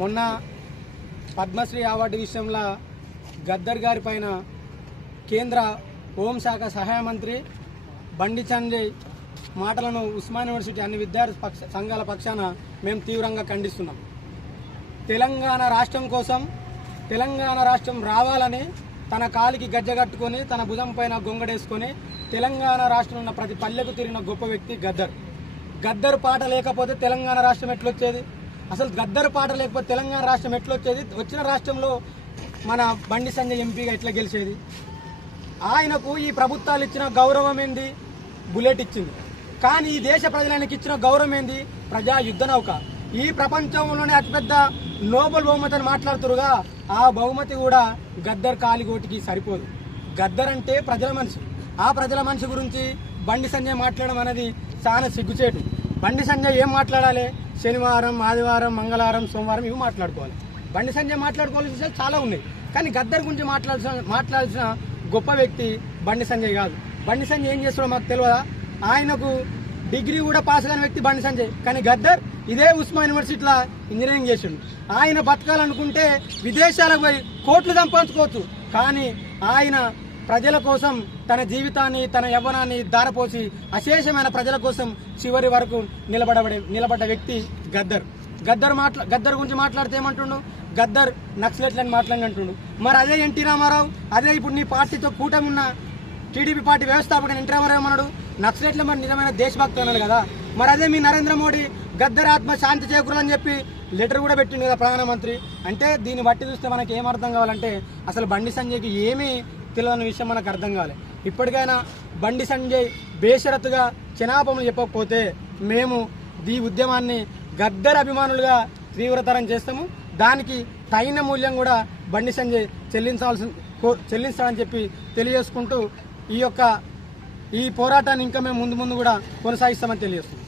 మొన్న పద్మశ్రీ అవార్డు విషయంలో గద్దర్ గారి పైన కేంద్ర హోంశాఖ సహాయ మంత్రి బండి సంజయ్ మాటలను ఉస్మాన్ యూనివర్సిటీ అన్ని విద్యార్థి సంఘాల పక్షాన మేము తీవ్రంగా ఖండిస్తున్నాం. తెలంగాణ రాష్ట్రం కోసం, తెలంగాణ రాష్ట్రం రావాలని తన కాలికి గజ్జగట్టుకొని తన భుజం పైన గొంగడేసుకొని తెలంగాణ రాష్ట్రంలో ఉన్న ప్రతి పల్లెకు తిరిగిన గొప్ప వ్యక్తి గద్దర్. గద్దర్ పాట లేకపోతే తెలంగాణ రాష్ట్రం ఎట్లొచ్చేది? అసలు గద్దర్ పాట లేకపోతే తెలంగాణ రాష్ట్రం ఎట్లొచ్చేది? వచ్చిన రాష్ట్రంలో మన బండి సంజయ్ ఎంపీగా ఎట్లా గెలిచేది? ఆయనకు ఈ ప్రభుత్వాలు ఇచ్చిన గౌరవం ఏంది? బుల్లెట్ ఇచ్చింది. కానీ ఈ దేశ ప్రజలకు ఇచ్చిన గౌరవం ఏంది? ప్రజా యుద్ధ నౌక. ఈ ప్రపంచంలోనే అతిపెద్ద నోబెల్ బహుమతి అని మాట్లాడుతురుగా, ఆ బహుమతి కూడా గద్దర్ కాలిగోటికి సరిపోదు. గద్దర్ అంటే ప్రజల మనిషి. ఆ ప్రజల మనిషి గురించి బండి సంజయ్ మాట్లాడడం అనేది చాలా సిగ్గుచేటు. బండి సంజయ్ ఏం మాట్లాడాలి? శనివారం, ఆదివారం, మంగళవారం, సోమవారం ఇవి మాట్లాడుకోవాలి. బండి సంజయ్ మాట్లాడుకోవాల్సిన విషయాలు చాలా ఉన్నాయి. కానీ గద్దర్ గురించి మాట్లాడాల్సిన గొప్ప వ్యక్తి బండి సంజయ్ కాదు. బండి సంజయ్ ఏం చేస్తాడో మాకు తెలియదా? ఆయనకు డిగ్రీ కూడా పాస్ కాని వ్యక్తి బండి సంజయ్. కానీ గద్దర్ ఇదే ఉస్మాన్ యూనివర్సిటీలో ఇంజనీరింగ్ చేసిండు. ఆయన బతకాలనుకుంటే విదేశాలకు పోయి కోట్లు సంపాదించుకోవచ్చు. కానీ ఆయన ప్రజల కోసం తన జీవితాన్ని, తన యవ్వనాన్ని ధారపోసి అశేషమైన ప్రజల కోసం చివరి వరకు నిలబడ్డ వ్యక్తి గద్దర్. గద్దర్ గురించి మాట్లాడితే ఏమంటుండు? గద్దర్ నక్సలెట్లని మాట్లాడినట్టుండు. మరి అదే ఎన్టీ రామారావు, అదే ఇప్పుడు నీ పార్టీతో కూటమి ఉన్న టీడీపీ పార్టీ వ్యవస్థాపకుడు ఎన్టీ రామారావు ఏమన్నాడు? నక్సలెట్ల మరి నిజమైన దేశభక్తి అన్నాడు కదా. మరి అదే మీ నరేంద్ర మోడీ గద్దర్ ఆత్మ శాంతి చేకూరాలని చెప్పి లెటర్ కూడా పెట్టిండు కదా ప్రధానమంత్రి. అంటే దీన్ని బట్టి చూస్తే మనకి ఏం అర్థం కావాలంటే అసలు బండి సంజయ్కి ఏమీ తెలియని విషయం మనకు అర్థం కావాలి. ఇప్పటికైనా బండి సంజయ్ బేషరతుగా క్షమాపణలు చెప్పకపోతే మేము ఈ ఉద్యమాన్ని గద్దర్ అభిమానులుగా తీవ్రతరం చేస్తాము. దానికి తగిన మూల్యం కూడా బండి సంజయ్ చెల్లించాలని చెప్పి తెలియజేసుకుంటూ ఈ పోరాటాన్ని ఇంకా మేము ముందు కూడా కొనసాగిస్తామని తెలియజేస్తున్నాం.